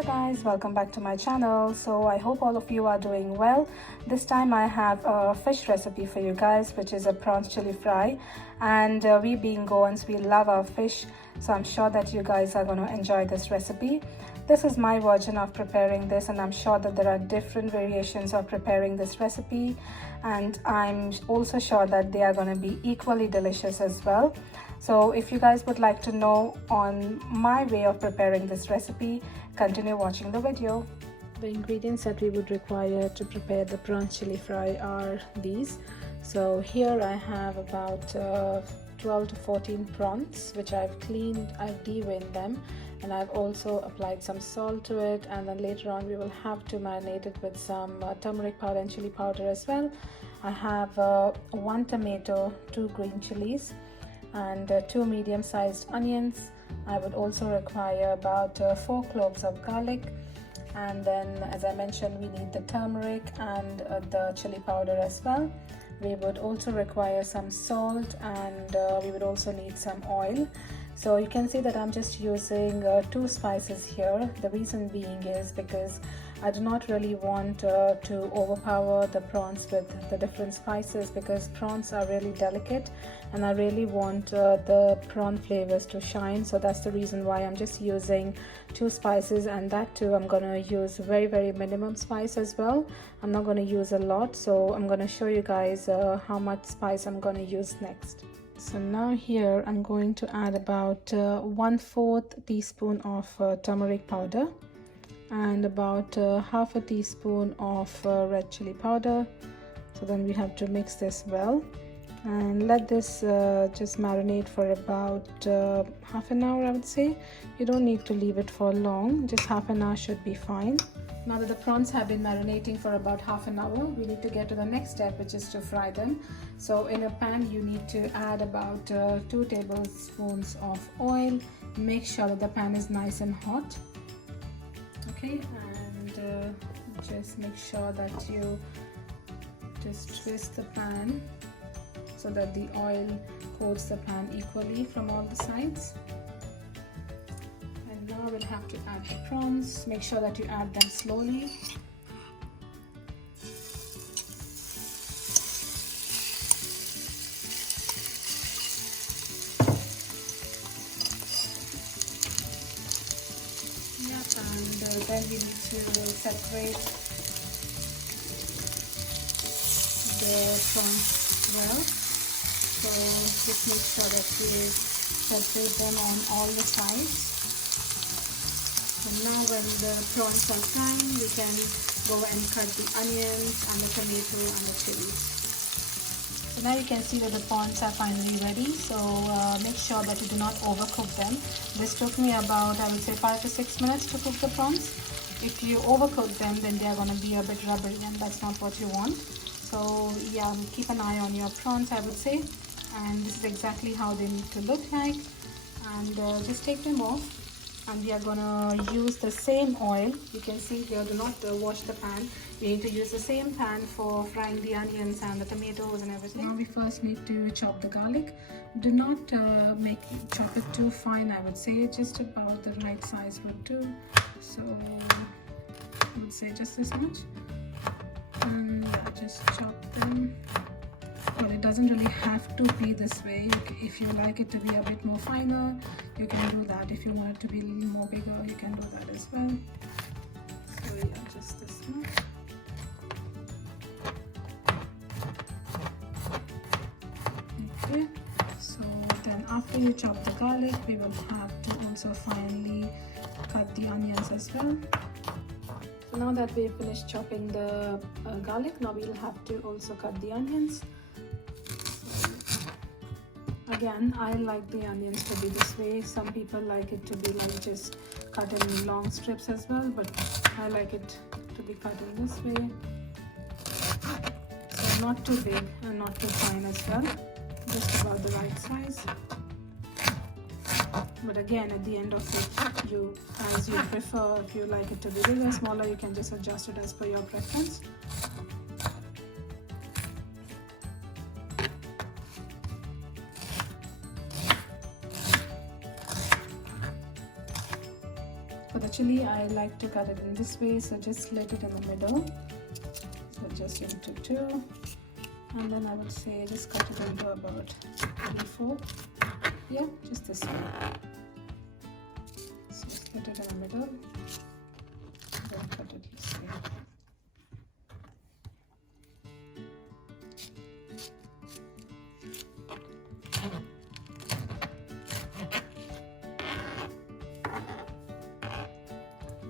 Hello guys, welcome back to my channel. So I hope all of you are doing well. This time I have a fish recipe for you guys, which is a prawns chili fry. And we being Goans, we love our fish, so I'm sure that you guys are going to enjoy this recipe. This is my version of preparing this, and I'm sure that there are different variations of preparing this recipe, and I'm also sure that they are going to be equally delicious as well. So if you guys would like to know on my way of preparing this recipe, continue watching the video. The ingredients that we would require to prepare the prawns chili fry are these. So here I have about 12 to 14 prawns, which I've cleaned, I've deveined them, and I've also applied some salt to it, and then later on we will have to marinate it with some turmeric powder and chili powder as well. I have 1 tomato, 2 green chilies, and 2 medium-sized onions. I would also require about 4 cloves of garlic, and then as I mentioned, we need the turmeric and the chili powder as well. We would also require some salt, and we would also need some oil. So you can see that I'm just using 2 spices here. The reason being is because I do not really want to overpower the prawns with the different spices, because prawns are really delicate and I really want the prawn flavors to shine. So that's the reason why I'm just using 2 spices, and that too I'm going to use very minimum spice as well. I'm not going to use a lot, so I'm going to show you guys how much spice I'm going to use next. So now here I'm going to add about 1/4 teaspoon of turmeric powder and about half a teaspoon of red chili powder. So then we have to mix this well and let this just marinate for about half an hour, I would say. You don't need to leave it for long, just half an hour should be fine. Now that the prawns have been marinating for about half an hour, we need to get to the next step, which is to fry them. So in a pan you need to add about 2 tablespoons of oil. Make sure that the pan is nice and hot. Okay, and just make sure that you just twist the pan so that the oil coats the pan equally from all the sides. And now we'll have to add the prawns. Make sure that you add them slowly. And then we need to separate the prawns well. So just make sure that you separate them on all the sides. And now when the prawns are frying, we can go and cut the onions and the tomato and the chilies. So now you can see that the prawns are finally ready. So make sure that you do not overcook them. This took me about, I would say, 5 to 6 minutes to cook the prawns. If you overcook them, then they are going to be a bit rubbery, and that's not what you want. So yeah, keep an eye on your prawns, I would say. And this is exactly how they need to look like. And just take them off. And we are going to use the same oil. You can see here, do not wash the pan. We need to use the same pan for frying the onions and the tomatoes and everything. Now we first need to chop the garlic. Do not chop it too fine, I would say. Just about the right size would do. So I would say just this much. And just chop them. Well, it doesn't really have to be this way. If you like it to be a bit more finer, you can do that. If you want it to be a little more bigger, you can do that as well. So yeah, just this much. Okay, so then after you chop the garlic, we will have to also finally cut the onions as well. So now that we've finished chopping the garlic, now we'll have to also cut the onions. Again, I like the onions to be this way. Some people like it to be like just cut in long strips as well, but I like it to be cut in this way. So not too big and not too fine as well, just about the right size. But again, at the end of it, you, as you prefer, if you like it to be bigger or smaller, you can just adjust it as per your preference. For the chili, I like to cut it in this way, so just slit it in the middle. So just into two, and then I would say just cut it into about 3/4. Yeah, just this way. So split it in the middle, then cut it this way.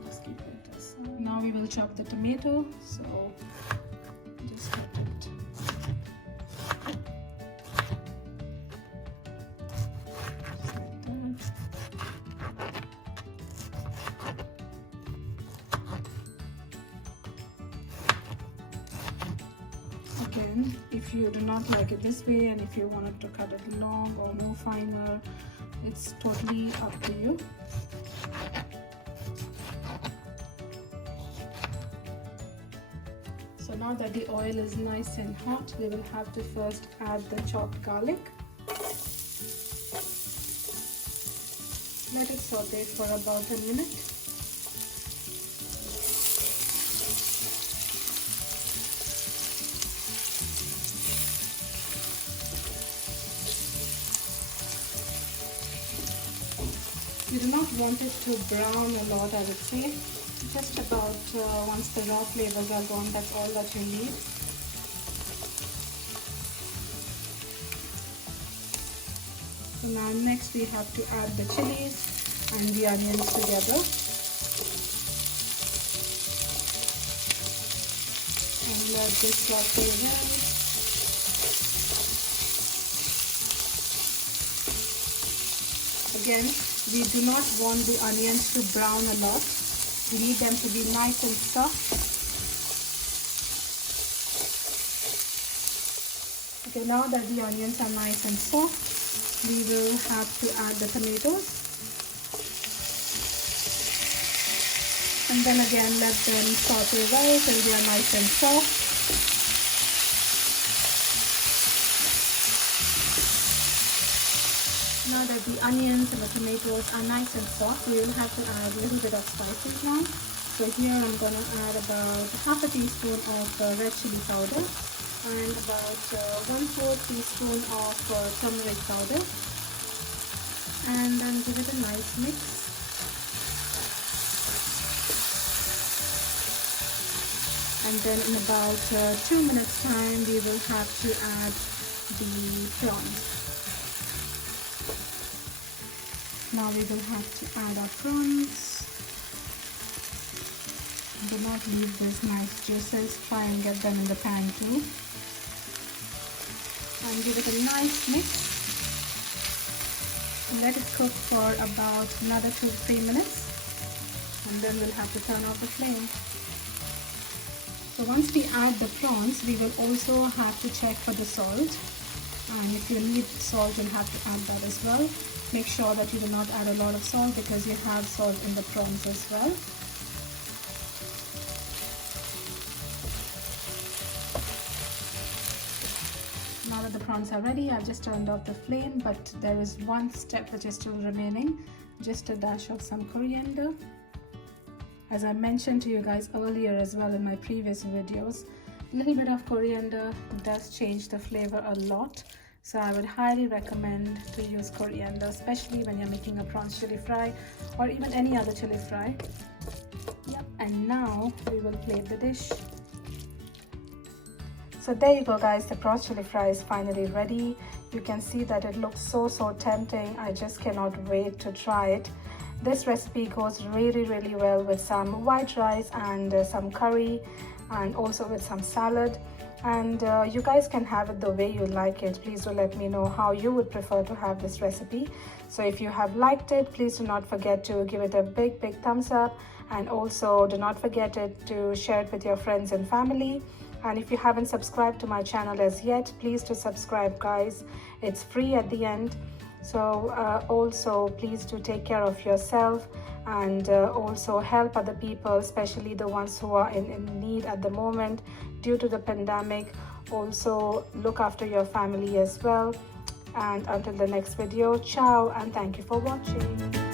Just keep it aside. Now we will chop the tomato, so just cut it. Again, if you do not like it this way and if you wanted to cut it long or more finer, it's totally up to you. So now that the oil is nice and hot, we will have to first add the chopped garlic. Let it saute for about a minute. You do not want it to brown a lot, I would say. Just about once the raw flavors are gone, that's all that you need. So now next we have to add the chilies and the onions together. And let this saute well. Again, we do not want the onions to brown a lot. We need them to be nice and soft. Okay, now that the onions are nice and soft, we will have to add the tomatoes. And then again, let them saute well till they are nice and soft. Now that the onions and the tomatoes are nice and soft, we will have to add a little bit of spices now. So here I'm going to add about half a teaspoon of red chili powder and about 1/4 teaspoon of turmeric powder, and then give it a nice mix. And then in about 2 minutes time, we will have to add the prawns. Now we will have to add our prawns. Do not leave these nice juices, try and get them in the pan too. And give it a nice mix. And let it cook for about another 2 to 3 minutes. And then we'll have to turn off the flame. So once we add the prawns, we will also have to check for the salt. And if you need salt, you'll have to add that as well. Make sure that you do not add a lot of salt because you have salt in the prawns as well. Now that the prawns are ready, I've just turned off the flame, but there is one step which is still remaining. Just a dash of some coriander. As I mentioned to you guys earlier as well in my previous videos, a little bit of coriander does change the flavor a lot. So I would highly recommend to use coriander, especially when you're making a prawns chili fry or even any other chili fry. Yep, and now we will plate the dish. So there you go guys, the prawns chili fry is finally ready. You can see that it looks so tempting. I just cannot wait to try it. This recipe goes really well with some white rice and some curry, and also with some salad. And you guys can have it the way you like it. Please do let me know how you would prefer to have this recipe. So if you have liked it, please do not forget to give it a big thumbs up, and also do not forget to share it with your friends and family. And if you haven't subscribed to my channel as yet, please do subscribe guys. It's free at the end. So also please do take care of yourself, and also help other people, especially the ones who are in need at the moment due to the pandemic. Also look after your family as well. And until the next video, ciao and thank you for watching.